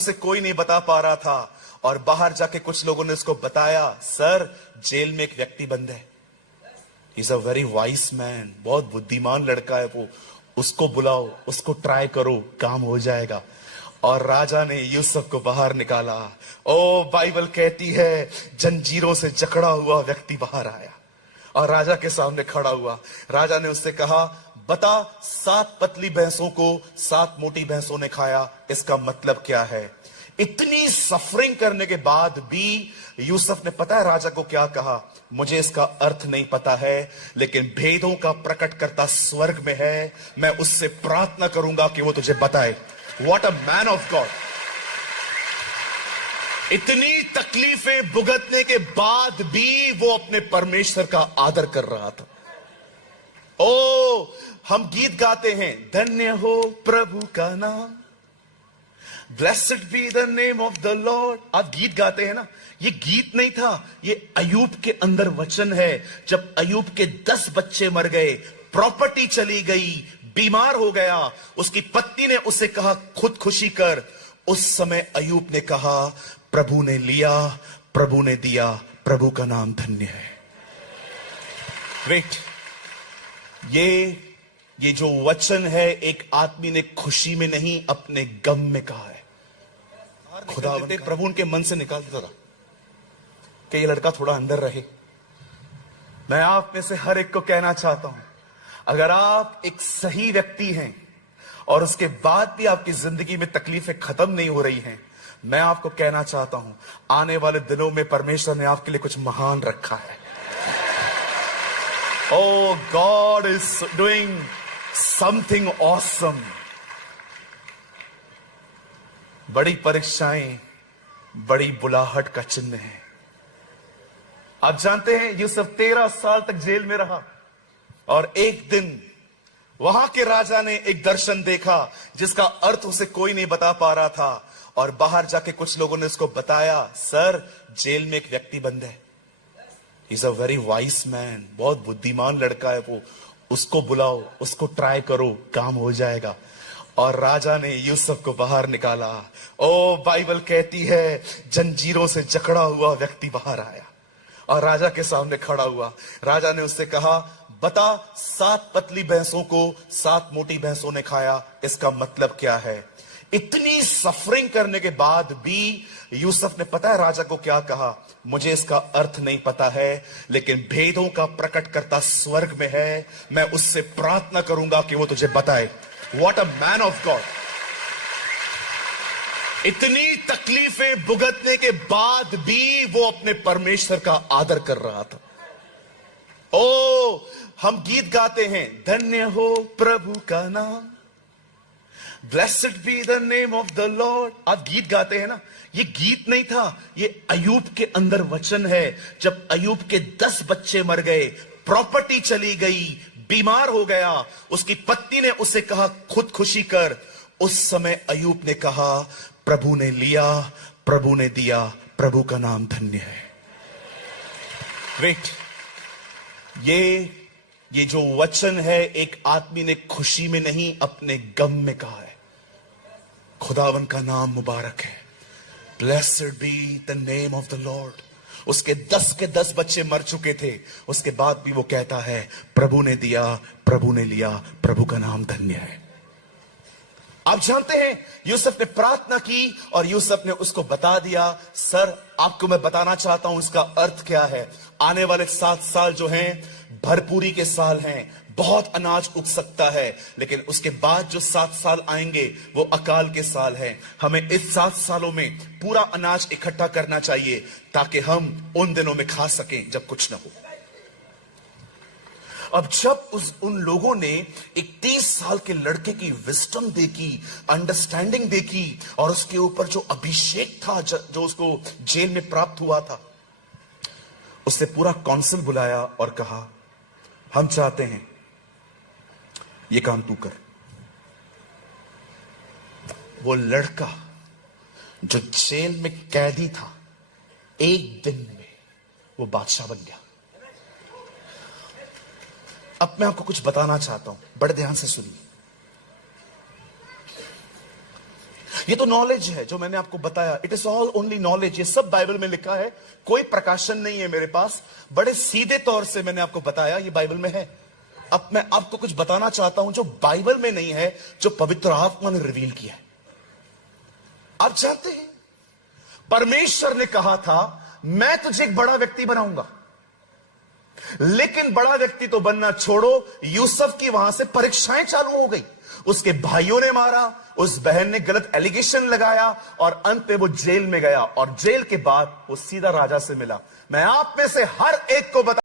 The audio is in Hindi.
से कोई नहीं बता पा रहा था और बाहर जाके कुछ लोगों ने उसको बताया, सर जेल में एक व्यक्ति बंद है। Is a very wise man, बहुत बुद्धिमान लड़का है वो, उसको बुलाओ, उसको ट्राई करो, काम हो जाएगा। और राजा ने यूसुफ को बाहर निकाला। ओ बाइबल कहती है जंजीरों से जकड़ा हुआ व्यक्ति बाहर आया और राजा के सामने खड़ा हुआ। राजा ने उससे कहा, बता 7 पतली भैंसों को 7 मोटी भैंसों ने खाया, इसका मतलब क्या है? इतनी सफरिंग करने के बाद भी यूसुफ ने, पता है राजा को क्या कहा? मुझे इसका अर्थ नहीं पता है, लेकिन भेदों का प्रकट करता स्वर्ग में है, मैं उससे प्रार्थना करूंगा कि वो तुझे बताए। What a man of God. इतनी तकलीफें भुगतने के बाद भी वो अपने परमेश्वर का आदर कर रहा था। ओ, हम गीत गाते हैं, धन्य हो प्रभु का नाम, blessed be the name of the Lord. आप गीत गाते हैं ना, ये गीत नहीं था, ये अय्यूब के अंदर वचन है। जब अय्यूब के 10 बच्चे मर गए, प्रॉपर्टी चली गई, बीमार हो गया, उसकी पत्नी ने उसे कहा खुदकुशी कर, उस समय अय्यूब ने कहा, प्रभु ने लिया, प्रभु ने दिया, प्रभु का नाम धन्य है। वेट, ये जो वचन है, एक आदमी ने खुशी में नहीं अपने गम में कहा है। खुदा प्रभु उनके मन से निकाल देता था कि ये लड़का थोड़ा अंदर रहे। मैं आप में से हर एक को कहना चाहता हूं, अगर आप एक सही व्यक्ति हैं और उसके बाद भी आपकी जिंदगी में तकलीफें खत्म नहीं हो रही हैं, मैं आपको कहना चाहता हूं, आने वाले दिनों में परमेश्वर ने आपके लिए कुछ महान रखा है। Oh, God is doing something awesome. बड़ी परीक्षाएं, बड़ी बुलाहट का चिन्ह है। आप जानते हैं यूसुफ 13 साल तक जेल में रहा और एक दिन वहां के राजा ने एक दर्शन देखा जिसका अर्थ उसे कोई नहीं बता पा रहा था और बाहर जाके कुछ लोगों ने उसको बताया, सर जेल में एक व्यक्ति बंद है। Is a very wise man, बहुत बुद्धिमान लड़का है वो, उसको बुलाओ, उसको ट्राई करो, काम हो जाएगा। और राजा ने यूसुफ को बाहर निकाला। ओ बाइबल कहती है जंजीरों से जकड़ा हुआ व्यक्ति बाहर आया और राजा के सामने खड़ा हुआ। राजा ने उससे कहा, बता 7 पतली भैंसों को 7 मोटी भैंसों ने खाया, इसका मतलब क्या है? इतनी सफरिंग करने के बाद भी यूसुफ ने, पता है राजा को क्या कहा? मुझे इसका अर्थ नहीं पता है, लेकिन भेदों का प्रकट करता स्वर्ग में है, मैं उससे प्रार्थना करूंगा कि वो तुझे बताए। What a man of God. इतनी तकलीफें भुगतने के बाद भी वो अपने परमेश्वर का आदर कर रहा था। ओ, हम गीत गाते हैं, धन्य हो प्रभु का नाम, blessed be the name of the Lord. आप गीत गाते हैं ना, ये गीत नहीं था, ये अय्यूब के अंदर वचन है। जब अय्यूब के 10 बच्चे मर गए, प्रॉपर्टी चली गई, बीमार हो गया, उसकी पत्नी ने उसे कहा खुदकुशी कर, उस समय अय्यूब ने कहा, प्रभु ने लिया, प्रभु ने दिया, प्रभु का नाम धन्य है। वेट, ये जो वचन है, एक आदमी ने खुशी में नहीं अपने गम में कहा है। खुदावन का नाम मुबारक है। Blessed be the name of the Lord. उसके 10 के 10 बच्चे मर चुके थे, उसके बाद भी वो कहता है, प्रभु ने दिया, प्रभु ने लिया, प्रभु का नाम धन्य है। आप जानते हैं यूसुफ ने प्रार्थना की और यूसुफ ने उसको बता दिया, सर आपको मैं बताना चाहता हूं इसका अर्थ क्या है। आने वाले 7 साल जो हैं, भरपूरी के साल हैं, बहुत अनाज उग सकता है, लेकिन उसके बाद जो 7 साल आएंगे वो अकाल के साल हैं। हमें इस 7 सालों में पूरा अनाज इकट्ठा करना चाहिए ताकि हम उन दिनों में खा सकें जब कुछ ना हो। अब जब उन लोगों ने एक 30 साल के लड़के की विजडम देखी, अंडरस्टैंडिंग देखी और उसके ऊपर जो अभिषेक था जो उसको जेल में प्राप्त हुआ था, उसने पूरा काउंसिल बुलाया और कहा, हम चाहते हैं ये काम तू कर। वो लड़का जो जेल में कैदी था, एक दिन में वो बादशाह बन गया। अब मैं आपको कुछ बताना चाहता हूं, बड़े ध्यान से सुनिए। ये तो नॉलेज है जो मैंने आपको बताया। It is all only knowledge. ये सब बाइबल में लिखा है, कोई प्रकाशन नहीं है मेरे पास। बड़े सीधे तौर से मैंने आपको बताया, ये बाइबल में है। अब मैं आपको कुछ बताना चाहता हूं जो बाइबल में नहीं है, जो पवित्र आत्मा ने रिवील किया है। आप जानते हैं, परमेश्वर ने कहा था मैं तुझे एक बड़ा व्यक्ति बनाऊंगा, लेकिन बड़ा व्यक्ति तो बनना छोड़ो, यूसुफ की वहां से परीक्षाएं चालू हो गई। उसके भाइयों ने मारा, उस बहन ने गलत एलिगेशन लगाया और अंत में वो जेल में गया, और जेल के बाद वो सीधा राजा से मिला। मैं आप में से हर एक को बता